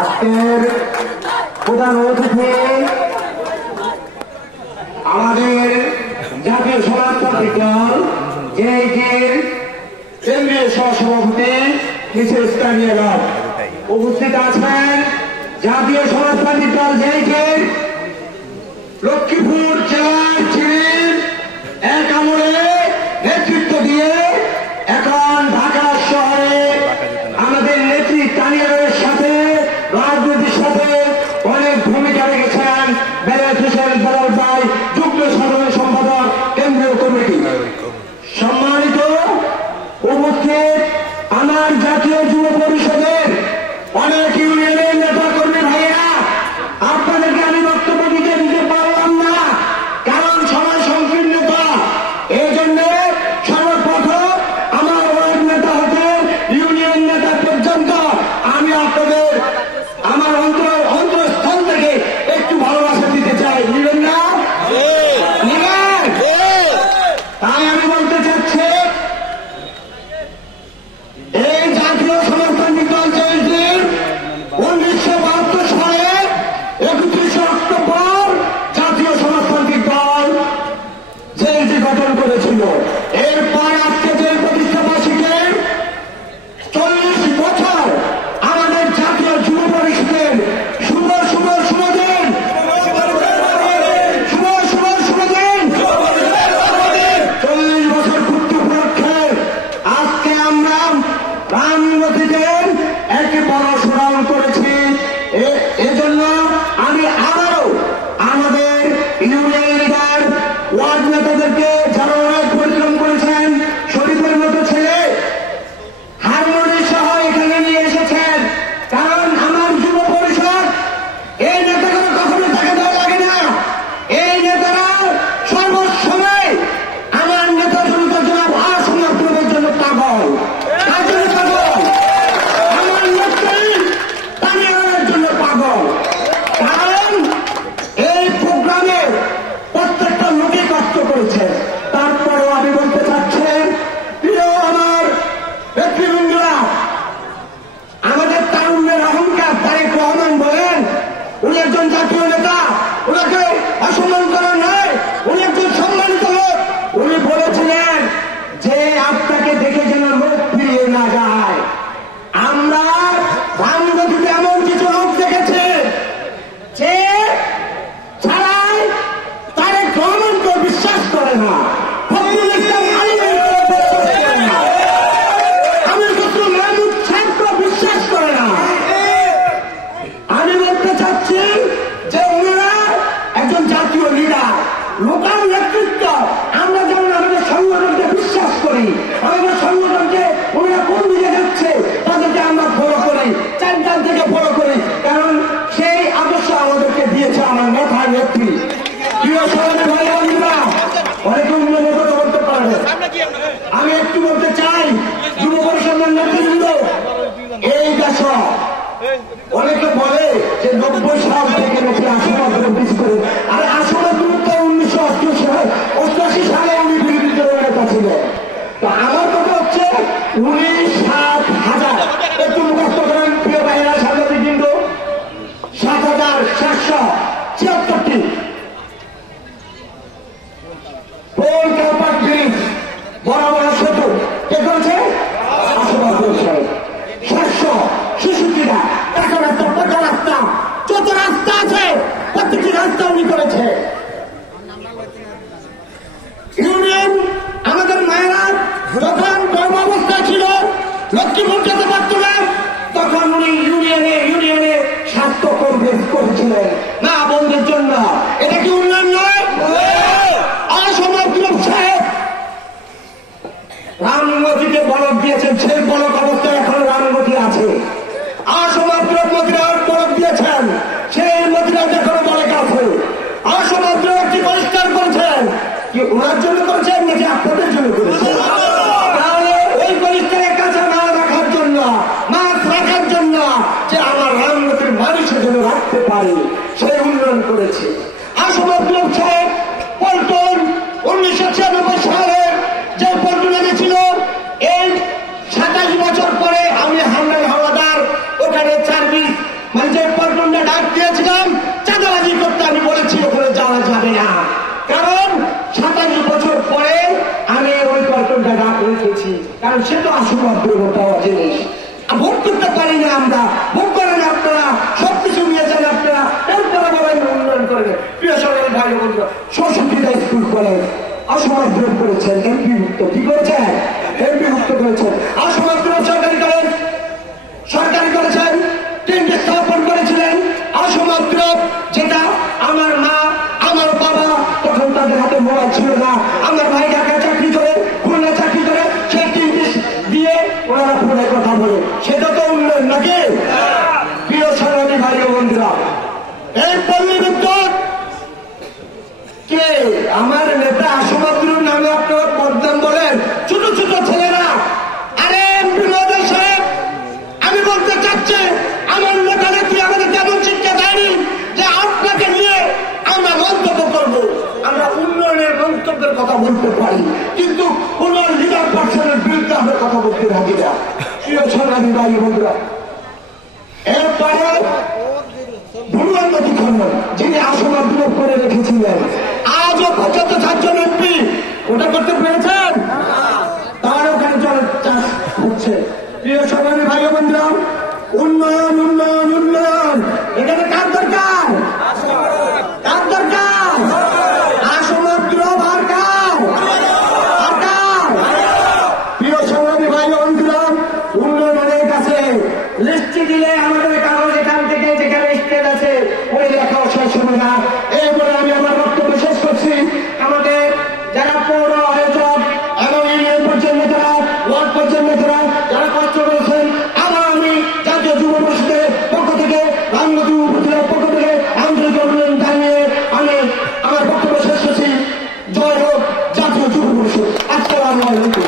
আজকের প্রধান অতিথি আমাদের জাতীয় সমাজতান্ত্রিক দল জেএইটির কেন্দ্রীয় সহসভাপতি মিসেস তানিয়া লাল উপস্থিত আছেন। জাতীয় সমাজতান্ত্রিক দল জেএইটির লক্ষ্মীপুর জেলার ছিলেন এক আমলে নেতৃত্ব দিয়ে এখন ঢাকা শহরে আমাদের নেত্রী তানিয়ারের সাথে রাজনীতির সাথে অনেক ভূমিকা রেখেছেন বেলায়েত হোসেন বেলাল ভাই, যুগ্ম সাধারণ সম্পাদক কেন্দ্রীয় কমিটি। সম্মানিত উপস্থিত আমার জাতীয় যুব পরিষদের অনেক ইউনিয়নের নেতা কর্মী ভাইয়েরা, আপনাদেরকে আমি বক্তব্য দিতে পারলাম না, কারণ সময় সংকীর্ণতা। এই জন্য সর্বপ্রথম আমার ওয়ার্ড নেতা হতে ইউনিয়ন নেতা পর্যন্ত আমি আপনাদের আমার অন্তরস্থল থেকে একটু ভালোবাসা দিতে চাই। নিবেন না? নিবেন? তাই আমি বলতে চাচ্ছি, এই জাতীয় সমাজতান্ত্রিক দল জেএইটির 1972 সালে 31 অক্টোবর জাতীয় সমাজতান্ত্রিক দল জেএইটি গঠন করেছিল। এরপর আজকে যে প্রতিষ্ঠাবার্ষিকী 40 বছর আমাদের জাতীয় যুব পরিষদের শুভ শুভ শুভদিন, শুভ শুভ শুভদিন, 40 বছর পূর্তি উপলক্ষে আজকে আমরা রামগতিতে একটি বড় সুনাম করেছি। এজন্য আমি আবারও আমাদের ইউনিয়ন লিডার ওয়ার্ড নেতাদেরকে যারা অনেক পরিশ্রম করেছেন, শরীফের মতো ছেলে হারমোনি সহ এখানে নিয়ে এসেছেন, কারণ আমার যুব পরিষদ এই নেতাগুলো কখনো তাকে দেওয়া লাগে না। এই নেতারা সর্বসময় আমার নেতা জনতার জন্য আসনের জন্য পাগল, তার জন্য পাগল, আমার নেত্রী তানিয়ারের জন্য পাগল। কারণ এই প্রোগ্রামে প্রত্যেকটা লোকে কষ্ট করেছে। তারপরেও আমি বলতে চাচ্ছি, প্রিয় আমার ব্যক্তিবৃন্দরা, আমাদের তারুণ্যের অহংকার তারেক রহমান বলেন উনি একজন জাতীয় নেতা, ওনাকে অসম্মান করা নয়, উনি একজন সম্মানিত লোক। উনি বলেছিলেন যে আপনাকে দেখে যেন লোক ফিরিয়ে না যায়। আমরা রামগতিতে এমন কিছু লোক দেখেছি যে ছাড়াই তারেক রহমানকে বিশ্বাস করে না, ফখরুল ইসলাম আলিমের বিশ্বাস করে না, আমির খসরু মাহমুদ সাহেবকে বিশ্বাস করে না। আমি বলতে চাচ্ছি যে ওনারা একজন জাতীয় লিডার, লোকাল নেতৃত্ব। আমরা যেমন আমাদের সংগঠনকে বিশ্বাস করি, আমাদের সংগঠনকে ওনারা কোন দিকে যাচ্ছে তাদেরকে আমরা ফলো করি, চারটার থেকে ফলো করি, কারণ সেই আদর্শ আমাদেরকে দিয়েছে আমার মাথায় নেত্রী। প্রিয় সমাজের ভাই বোনেরা, অনেকে উন্নত কথা বলতে পারবে, আমি একটু বলতে চাই যুব পরিষদের নেতৃবৃন্দ, এই দেশ অনেকে বলে যে 90 সাল থেকে নাকি আসমাত্র বীজ করে, আর আসমাত্র 1988 সালে উনি বিরোধী দলের নেতা ছিলেন। তো আমার কথা হচ্ছে 7,000 একটু মুখস্থ করেন প্রিয় ভাইয়েরা, সাংবাদিক বিন্দু, 7,776টি পোল কালপাট ব্রিজ, বড় বড় সেতু কে করেছে? আসমাত্র 766টা টাকা রাস্তা, পাকা রাস্তা, যত রাস্তা আছে প্রত্যেকটি রাস্তা উনি করেছে। ইউনিয়ন আমাদের মায়েরা যখন গর্ভ অবস্থা ছিল, লক্ষ্মীপুর যেতে পারত না, তখন উনি ইউনিয়নে স্বাস্থ্য কমপ্লেক্স করেছিলেন না বন্ধুর জন্য। এটা কি উন্নয়ন নয়? অসমাপ্ত সাহেব রামগতিতে বলক দিয়েছেন, সেই বলক অবস্থায় এখন রামগতি আছে। অসমাপ্ত মদিনার বলক দিয়েছেন, সেই মদিনার এখন বলক আছে। অসমাপ্ত একটি পরিষ্কার করেছেন, কি ওনার জন্য করেছেন নাকি আপনাদের জন্য করেছেন? তাহলে ওই পরিষ্কারের কাছে মাছ রাখার জন্য, মাছ রাখার জন্য যে আমার রামগতির মানুষের জন্য রাখতে পারে, সেই উন্নয়ন করেছে। আসমাত্র সাহেব পল্টন 1996 সালে যে পল্টনে গেছিল, এই 27 বছর পরে আমি হামলার হাওলাদার ওখানে সার্ভিস মানে যে পল্টনে ডাক দিয়েছিলাম চাঁদাবাজি করতে, আমি বলেছি ওখানে যাওয়া যাবে না, কারণ 27 বছর পরে আমি ওই পল্টনটা ডাক রেখেছি, কারণ সে তো আসমাত্র জিনিস। ভোট করতে পারি না আমরা, ভোট করেন আপনারা, সবকিছু নিয়ে যান আপনারা, এরপরে বলেন উন্নয়ন করবেন। প্রিয় সরকারি ভাই বন্ধুরা, ৬৬টা স্কুল কলেজ অসমাপ্ত করেছেন, এমপি মুক্ত কি করেছেন, এমপি মুক্ত করেছেন। অসমাপ্ত সরকারি করেছেন, 3টি স্থাপন করেছিলেন অসমাপ্ত, যেটা আমার মা আমার বাবা তখন তাদের হাতে মোবাইল ছিল না, আমার ভাই ঢাকা চাকরি করে খুলনা চাকরি করে সেই 3টি দিয়ে ওনারা ফোনে কথা বলে, সেটা তো উন্নয়ন নাকি? প্রিয় সরকারি ভাই বন্ধুরা, এই পল্লী বিদ্যুৎ কে আমার নেতা আসমাত্রুর নামে আপনারা বদনাম বলেন, ছোট ছোট ছেলেরা। আরে এমপি মহোদয় সাহেব, আমি বলতে চাচ্ছি আমার নেতা নেত্রী আমাদের তেমন শিক্ষা দেয়নি যে আপনাকে নিয়ে আমরা মন্তব্য করবো। আমরা উন্নয়নের মন্তব্যের কথা বলতে পারি, কিন্তু কোন লিডার পার্সনের বিরুদ্ধে আমরা কথা বলতে রাজি না। প্রিয় সরকারি ভাই বন্ধুরা, এরপরে ভূমি খনন যিনি আসন বিলোপ করে রেখেছিলেন, আজও পর্যন্ত 7 জন এমপি ওটা করতে পেরেছেন, তার ওখানে চাষ হচ্ছে। প্রিয় সরকারি ভাই বন্ধুরা, উন্নয়ন উন্নয়ন উন্নয়ন, এখানে কার দরকার, কার দরকার, আসমাত্র সরকার। প্রিয় সরকারি ভাই বন্ধুরা, উন্নয়ন অনেক আছে, লিস্টি দিলে আমাদের কাগজ এখান থেকে যেখানে স্টেট আছে ওই লেখাও শেষ হবে না। এই বলে আমি আমার বক্তব্য শেষ করছি। আমাদের যারা পৌর আয়োজক এবং ইউনিয়ন পর্যায়ের নেতারা, ওয়ার্ড পর্যায়ের নেতারা যারা কষ্ট করেছেন, আমি জাতীয় যুব পরিষদের পক্ষ থেকে, রামগতি উপজেলার পক্ষ থেকে আন্তরিক অভিনন্দন জানিয়ে আমি আমার বক্তব্য শেষ করছি। জয় হোক জাতীয় যুব পরিষদ। আসসালামু আলাইকুম।